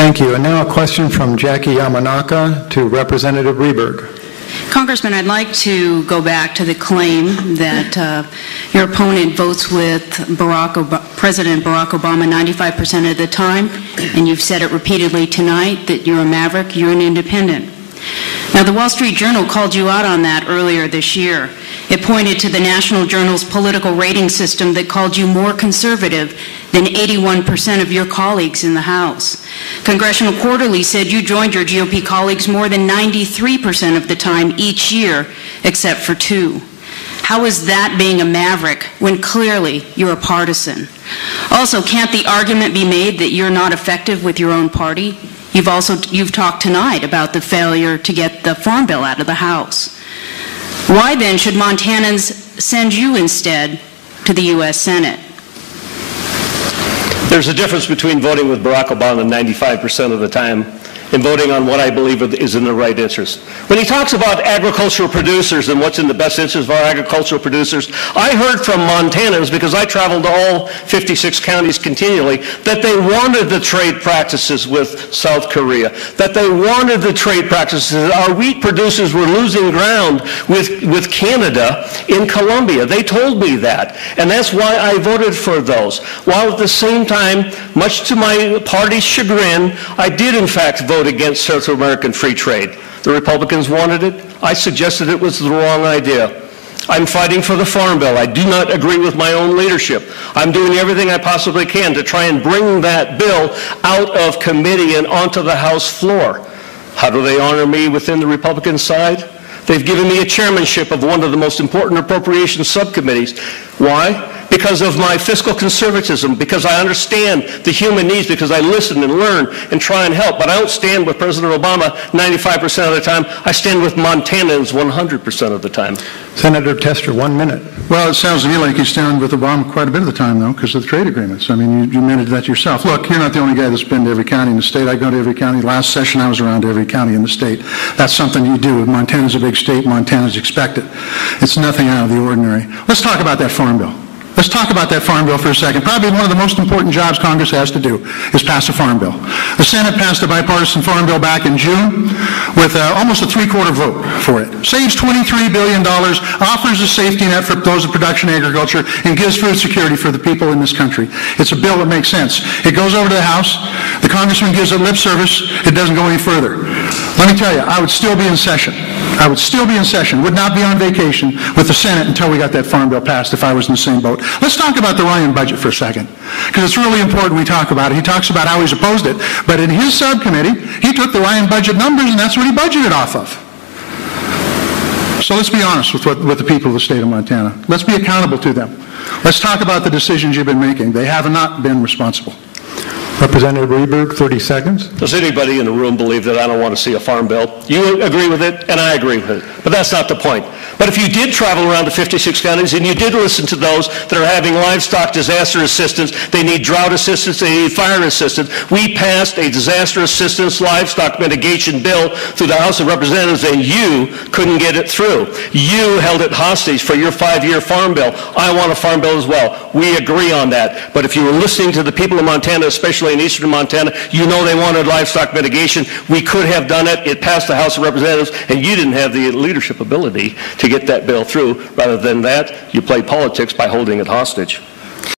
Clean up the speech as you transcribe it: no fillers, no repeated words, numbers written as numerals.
Thank you. And now a question from Jackie Yamanaka to Representative Rehberg. Congressman, I'd like to go back to the claim that your opponent votes with President Barack Obama 95% of the time, and you've said it repeatedly tonight that you're a maverick, you're an independent. Now, the Wall Street Journal called you out on that earlier this year. It pointed to the National Journal's political rating system that called you more conservative than 81% of your colleagues in the House. Congressional Quarterly said you joined your GOP colleagues more than 93% of the time each year, except for 2. How is that being a maverick when clearly you're a partisan? Also, can't the argument be made that you're not effective with your own party? You've talked tonight about the failure to get the Farm Bill out of the House. Why then should Montanans send you instead to the U.S. Senate? There's a difference between voting with Barack Obama 95% of the time and voting on what I believe is in the right interest. When he talks about agricultural producers and what's in the best interest of our agricultural producers, I heard from Montanans, because I traveled to all 56 counties continually, that they wanted the trade practices with South Korea, that they wanted the trade practices. Our wheat producers were losing ground with Canada in Colombia. They told me that, and that's why I voted for those. While at the same time, much to my party's chagrin, I did in fact vote against Central American free trade. The Republicans wanted it. I suggested it was the wrong idea. I'm fighting for the Farm Bill. I do not agree with my own leadership. I'm doing everything I possibly can to try and bring that bill out of committee and onto the House floor. How do they honor me within the Republican side? They've given me a chairmanship of one of the most important appropriations subcommittees. Why? Because of my fiscal conservatism, because I understand the human needs, because I listen and learn and try and help. But I don't stand with President Obama 95% of the time. I stand with Montanans 100% of the time. Senator Tester, 1 minute. Well, it sounds to me like you stand with Obama quite a bit of the time, though, because of the trade agreements. I mean, you managed that yourself. Look, you're not the only guy that's been to every county in the state. I go to every county. Last session, I was around every county in the state. That's something you do. Montana's a big state. Montana's expected. It's nothing out of the ordinary. Let's talk about that Farm Bill. Let's talk about that Farm Bill for a second. Probably one of the most important jobs Congress has to do is pass a Farm Bill. The Senate passed a bipartisan Farm Bill back in June with almost a 3/4 vote for it. Saves $23 billion, offers a safety net for those in production agriculture, and gives food security for the people in this country. It's a bill that makes sense. It goes over to the House. The congressman gives it lip service. It doesn't go any further. Let me tell you, I would still be in session. I would still be in session, would not be on vacation with the Senate until we got that Farm Bill passed if I was in the same boat. Let's talk about the Ryan budget for a second, because it's really important we talk about it. He talks about how he's opposed it, but in his subcommittee, he took the Ryan budget numbers, and that's what he budgeted off of. So let's be honest with the people of the state of Montana. Let's be accountable to them. Let's talk about the decisions you've been making. They have not been responsible. Representative Rehberg, 30 seconds. Does anybody in the room believe that I don't want to see a Farm Bill? You agree with it, and I agree with it. But that's not the point. But if you did travel around to 56 counties and you did listen to those that are having livestock disaster assistance, they need drought assistance, they need fire assistance, we passed a disaster assistance livestock mitigation bill through the House of Representatives, and you couldn't get it through. You held it hostage for your 5-year Farm Bill. I want a Farm Bill as well. We agree on that. But if you were listening to the people of Montana, especially in eastern Montana, you know they wanted livestock mitigation. We could have done it. It passed the House of Representatives, and you didn't have the leadership ability to get that bill through. Rather than that, you play politics by holding it hostage.